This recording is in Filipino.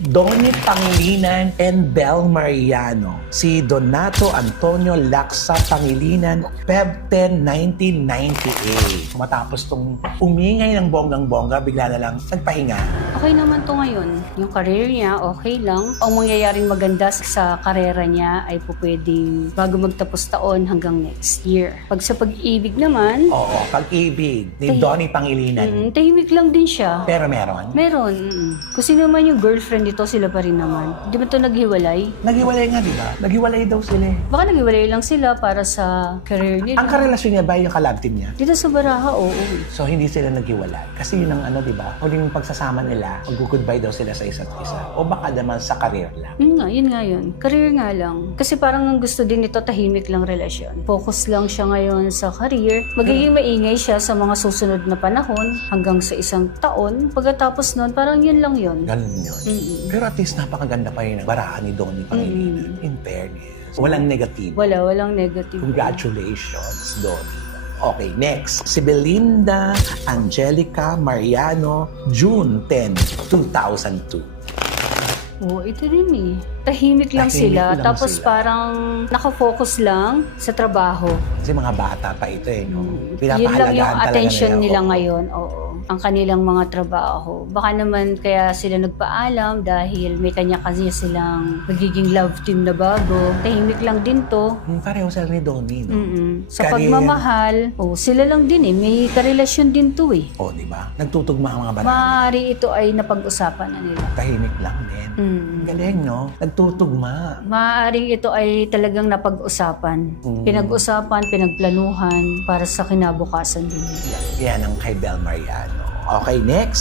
Donnie Pangilinan and Bel Mariano. Si Donato Antonio Laksa Pangilinan, Feb 10, 1998. Matapos tong umingay ng bonggang-bongga, bigla na lang nagpahinga. Okay naman to ngayon. Yung career niya, okay lang. Ang mangyayaring maganda sa karera niya ay po pwedeng bago magtapos taon hanggang next year. Pag sa pag-ibig naman, Oo, pag-ibig ni Donnie Pangilinan. tahimik lang din siya. Pero meron. Meron. Kung sino man yung girlfriend dito, sila pa rin naman. Di ba ito naghiwalay? Naghiwalay nga, di ba? Naghiwalay daw sila eh. Baka naghiwalay lang sila para sa career nila. Ang karelasyon niya ba yung kalab team niya? Dito sa Baraha, oo. So, hindi sila naghiwalay. Kasi yun ang di ba? Huling pagsasama nila, mag-goodbye daw sila sa isa't isa. O baka naman sa career lang. Yun nga yun. Career nga lang. Kasi parang ang gusto din nito, tahimik lang relasyon. Focus lang siya ngayon sa career. Magiging maingay siya sa mga susunod na panahon hanggang sa isang taon. Pagkatapos nun, parang yun lang yun. Ganun yun. Pero at least napakaganda pa yun ng barahan ni Donnie Pangilinan. In fairness. Walang negative. Walang negative. Congratulations, Donnie. Okay, next. Si Belinda Angelica Mariano, June 10, 2002. Oo, ito din eh. Tahimik lang Tahimik sila. lang Tapos sila. parang nakafocus lang sa trabaho. Kasi mga bata pa ito eh, no? Yun lang yung Pinapahalagaan talaga attention nila Oo. ngayon. Oo. Ang kanilang mga trabaho. Baka naman kaya sila nagpaalam dahil may kanya-kanya silang magiging love team na bago. Tahimik lang din to. Pareho sila ni Donnie, no? Sa Career. pagmamahal, sila lang din eh. May karelasyon din to eh. O, di ba? Nagtutugma ang mga bata. Maaari ito ay napag-usapan na nila. Tahimik lang din. Galing, no? Nagtutugma. Maaaring ito ay talagang napag-usapan. Pinag-usapan, pinagplanuhan para sa kinabukasan din nila. Yan ang kay Bel Mariano. Okay, next.